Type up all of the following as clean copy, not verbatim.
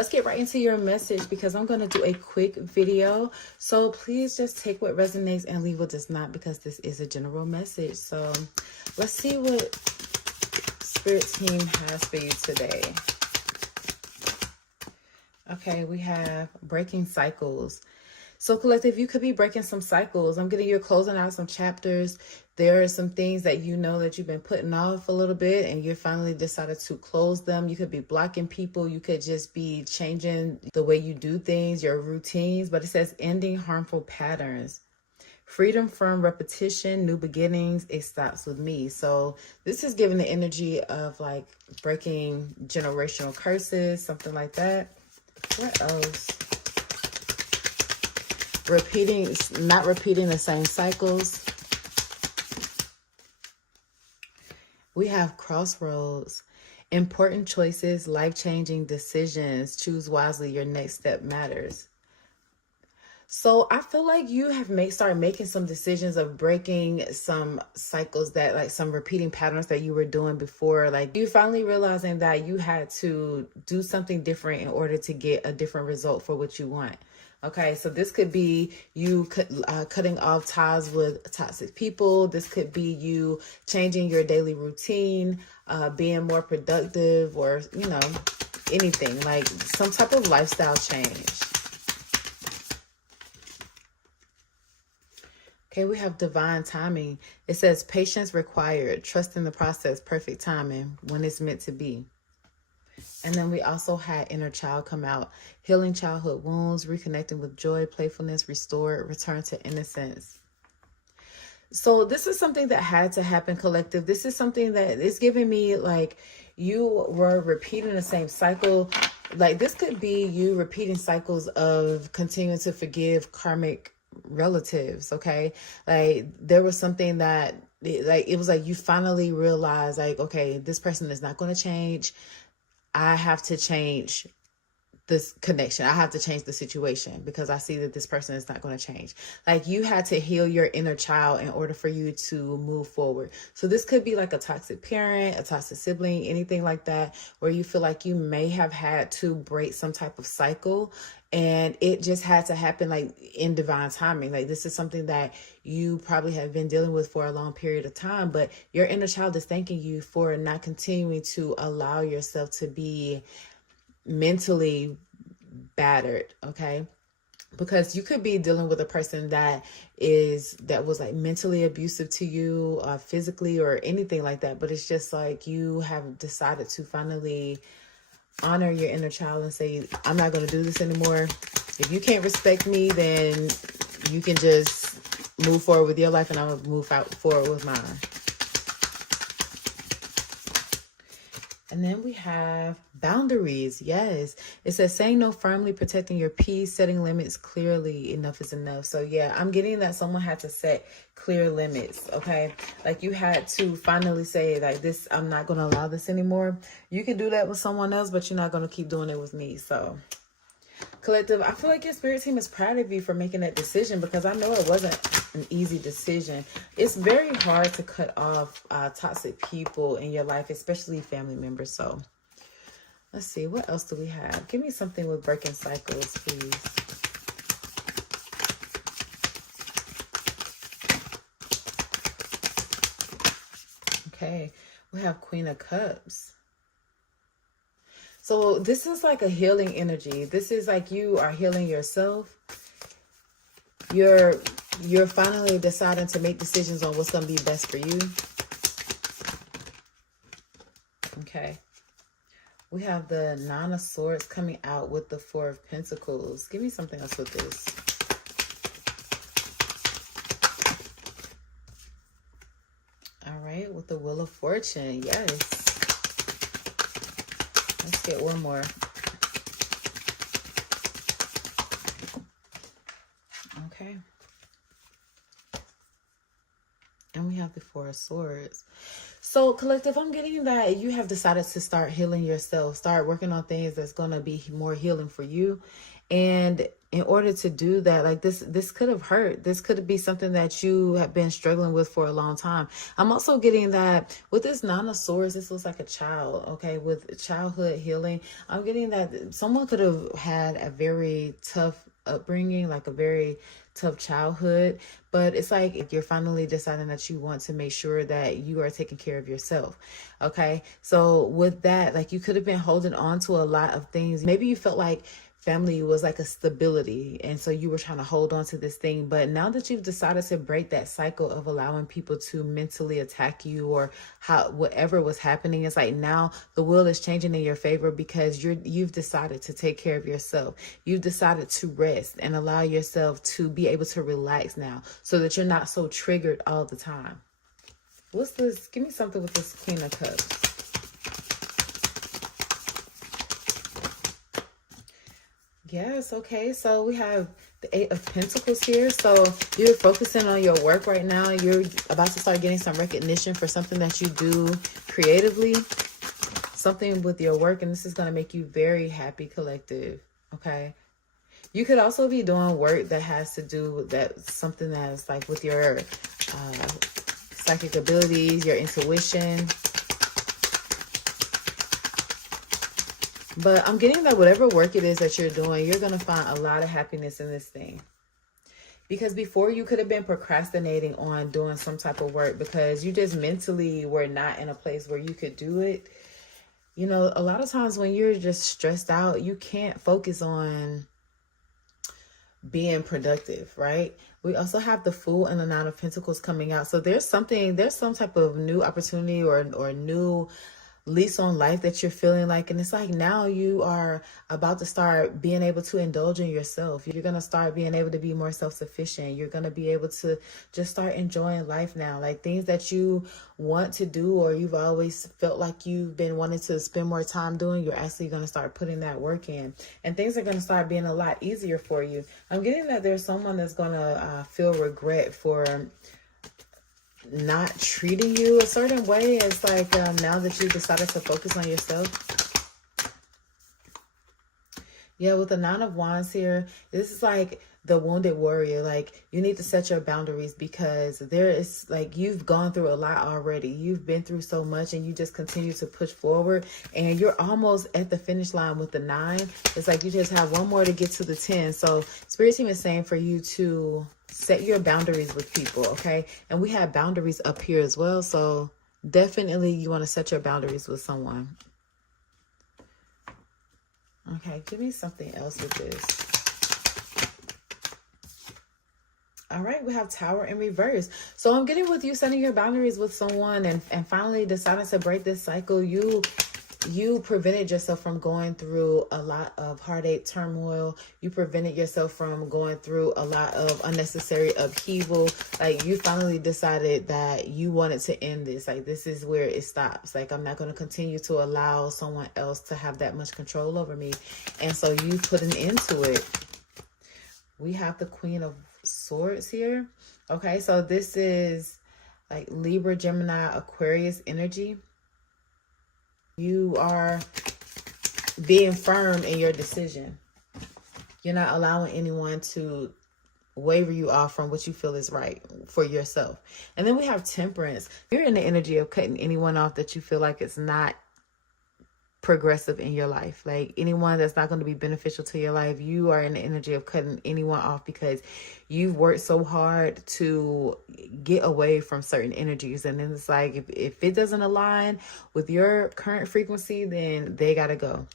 Let's get right into your message because I'm going to do a quick video. So please just take what resonates and leave what does not, because this is a general message. So let's see what Spirit Team has for you today. Okay, we have breaking cycles. So collective, you could be breaking some cycles. I'm getting you're closing out some chapters. There are some things that you know that you've been putting off a little bit and you finally decided to close them. You could be blocking people. You could just be changing the way you do things, your routines. But it says ending harmful patterns. Freedom from repetition, new beginnings, it stops with me. So this is giving the energy of like breaking generational curses, something like that. What else? Not repeating the same cycles. We have crossroads, important choices, life-changing decisions. Choose wisely, your next step matters. So I feel like you have started making some decisions of breaking some cycles, that like some repeating patterns that you were doing before. Like you finally realizing that you had to do something different in order to get a different result for what you want. Okay, so this could be you cutting off ties with toxic people. This could be you changing your daily routine, being more productive, or, you know, anything like some type of lifestyle change. Okay, we have divine timing. It says patience required, trust in the process, perfect timing when it's meant to be. And then we also had inner child come out, healing childhood wounds, reconnecting with joy, playfulness, restored, return to innocence. So this is something that had to happen, collective. This is something that is giving me like you were repeating the same cycle. Like this could be you repeating cycles of continuing to forgive karmic relatives. Okay, like there was something that like it was like you finally realized like, okay, this person is not going to change. I have to change this connection. I have to change the situation because I see that this person is not going to change. Like you had to heal your inner child in order for you to move forward. So this could be like a toxic parent, a toxic sibling, anything like that, where you feel like you may have had to break some type of cycle, and it just had to happen like in divine timing. Like this is something that you probably have been dealing with for a long period of time, but your inner child is thanking you for not continuing to allow yourself to be mentally battered. Okay, because you could be dealing with a person that was like mentally abusive to you, physically or anything like that, but it's just like you have decided to finally honor your inner child and say, I'm not going to do this anymore. If you can't respect me, then you can just move forward with your life and I'm going to move forward with mine. And then we have boundaries. Yes. It says saying no firmly, protecting your peace, setting limits clearly. Enough is enough. So yeah, I'm getting that someone had to set clear limits. Okay. Like you had to finally say like this, I'm not going to allow this anymore. You can do that with someone else, but you're not going to keep doing it with me. So collective, I feel like your spirit team is proud of you for making that decision, because I know it wasn't an easy decision. It's very hard to cut off toxic people in your life, especially family members. So let's see, what else do we have? Give me something with breaking cycles, please. Okay, we have Queen of Cups. So this is like a healing energy. This is like you are healing yourself. You're finally deciding to make decisions on what's going to be best for you. Okay. We have the Nine of Swords coming out with the Four of Pentacles. Give me something else with this. All right, with the Wheel of Fortune. Yes. Let's get one more. Okay. And we have the Four of Swords. So, collective, I'm getting that you have decided to start healing yourself, start working on things that's going to be more healing for you. And in order to do that, like this could have hurt. This could be something that you have been struggling with for a long time. I'm also getting that with this Nine of Swords, this looks like a child, okay? With childhood healing, I'm getting that someone could have had a very tough upbringing, like a very tough childhood, but it's like you're finally deciding that you want to make sure that you are taking care of yourself. Okay, so with that, like, you could have been holding on to a lot of things. Maybe you felt like family was like a stability, and so you were trying to hold on to this thing. But now that you've decided to break that cycle of allowing people to mentally attack you, or how whatever was happening, it's like now the wheel is changing in your favor, because you've decided to take care of yourself. You've decided to rest and allow yourself to be able to relax now, so that you're not so triggered all the time. What's this? Give me something with this Queen of Cups. Yes, okay. So we have the Eight of Pentacles here. So you're focusing on your work right now. You're about to start getting some recognition for something that you do creatively, something with your work, and this is going to make you very happy, collective. Okay. You could also be doing work that has to do with that, something that's like with your psychic abilities, your intuition. But I'm getting that whatever work it is that you're doing, you're going to find a lot of happiness in this thing. Because before, you could have been procrastinating on doing some type of work because you just mentally were not in a place where you could do it. You know, a lot of times when you're just stressed out, you can't focus on being productive, right? We also have the Fool and the Nine of Pentacles coming out. So there's some type of new opportunity or new lease on life that you're feeling like, and it's like now you are about to start being able to indulge in yourself. You're going to start being able to be more self-sufficient. You're going to be able to just start enjoying life now, like things that you want to do or you've always felt like you've been wanting to spend more time doing. You're actually going to start putting that work in, and things are going to start being a lot easier for you. I'm getting that there's someone that's going to feel regret for not treating you a certain way. It's like now that you decided to focus on yourself. Yeah, with the Nine of Wands here, this is like the wounded warrior. Like, you need to set your boundaries, because there is like, you've gone through a lot already. You've been through so much, and you just continue to push forward, and you're almost at the finish line with the 9. It's like you just have one more to get to the 10. So Spirit Team is saying for you to set your boundaries with people, okay? And we have boundaries up here as well. So definitely you want to set your boundaries with someone. Okay, give me something else with this. All right, we have Tower in reverse. So I'm getting with you setting your boundaries with someone and finally deciding to break this cycle. You prevented yourself from going through a lot of heartache, turmoil. You prevented yourself from going through a lot of unnecessary upheaval. Like, you finally decided that you wanted to end this. Like, this is where it stops. Like, I'm not going to continue to allow someone else to have that much control over me. And so you put an end to it. We have the Queen of Swords here. Okay, so this is like Libra, Gemini, Aquarius energy. You are being firm in your decision. You're not allowing anyone to waver you off from what you feel is right for yourself. And then we have Temperance. You're in the energy of cutting anyone off that you feel like it's not progressive in your life. Like, anyone that's not going to be beneficial to your life, you are in the energy of cutting anyone off because you've worked so hard to get away from certain energies. And then it's like, if it doesn't align with your current frequency, then they got to go.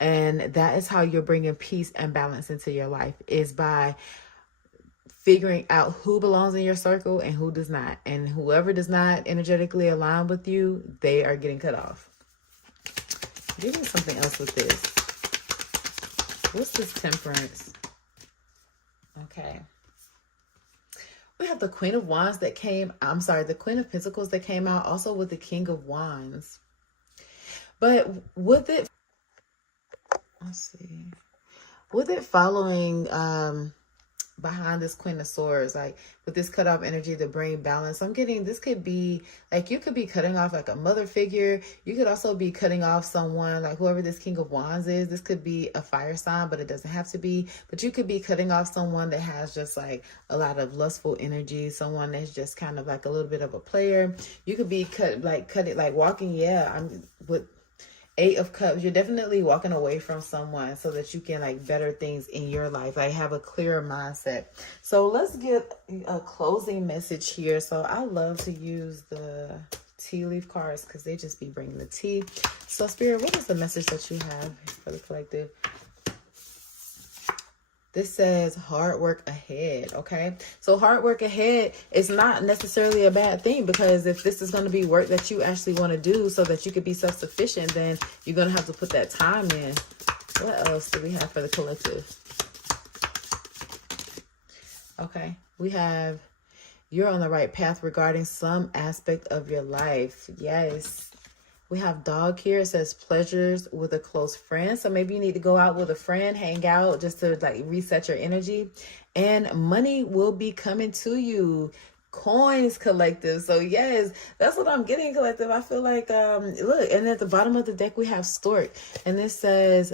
And that is how you're bringing peace and balance into your life, is by figuring out who belongs in your circle and who does not. And whoever does not energetically align with you, they are getting cut off. Give me something else with this. What's this Temperance? Okay. We have the Queen of Wands that came, the Queen of Pentacles that came out, also with the King of Wands. But with it, let's see. With it following behind this Queen of Swords, like with this cut off energy to bring balance. I'm getting this could be like you could be cutting off like a mother figure. You could also be cutting off someone like whoever this King of Wands is. This could be a fire sign, but it doesn't have to be. But you could be cutting off someone that has just like a lot of lustful energy, someone that's just kind of like a little bit of a player. You could be walking. Yeah, I'm with Eight of Cups. You're definitely walking away from someone so that you can like better things in your life, like have a clearer mindset. So let's get a closing message here. So I love to use the tea leaf cards because they just be bringing the tea. So Spirit, what is the message that you have for the collective? This says hard work ahead, okay? So hard work ahead is not necessarily a bad thing, because if this is going to be work that you actually want to do so that you could be self-sufficient, then you're going to have to put that time in. What else do we have for the collective? Okay, we have you're on the right path regarding some aspect of your life. Yes. We have dog here. It says pleasures with a close friend. So maybe you need to go out with a friend, hang out just to like reset your energy. And money will be coming to you. Coins, collective. So yes, that's what I'm getting, collective. I feel like, look, and at the bottom of the deck, we have Stork. And this says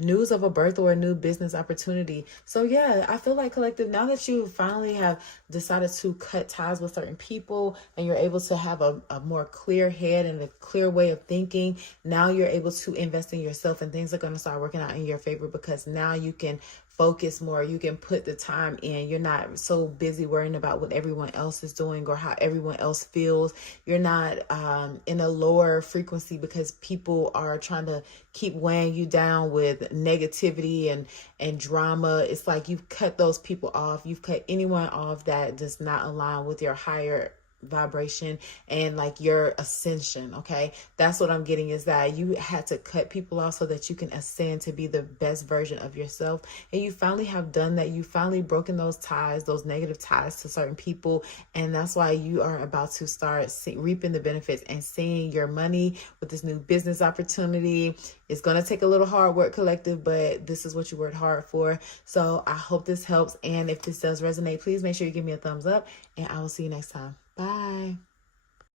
news of a birth or a new business opportunity. So yeah, I feel like, collective, now that you finally have decided to cut ties with certain people and you're able to have a more clear head and a clear way of thinking, now you're able to invest in yourself and things are going to start working out in your favor, because now you can focus more. You can put the time in. You're not so busy worrying about what everyone else is doing or how everyone else feels. You're not in a lower frequency because people are trying to keep weighing you down with negativity and drama. It's like you've cut those people off. You've cut anyone off that does not align with your higher vibration and like your ascension. Okay, that's what I'm getting, is that you had to cut people off so that you can ascend to be the best version of yourself. And you finally have done that. You finally broken those ties, those negative ties to certain people, and that's why you are about to start reaping the benefits and seeing your money with this new business opportunity. It's going to take a little hard work, collective, but this is what you worked hard for. So I hope this helps, and if this does resonate, please make sure you give me a thumbs up, and I will see you next time. Bye.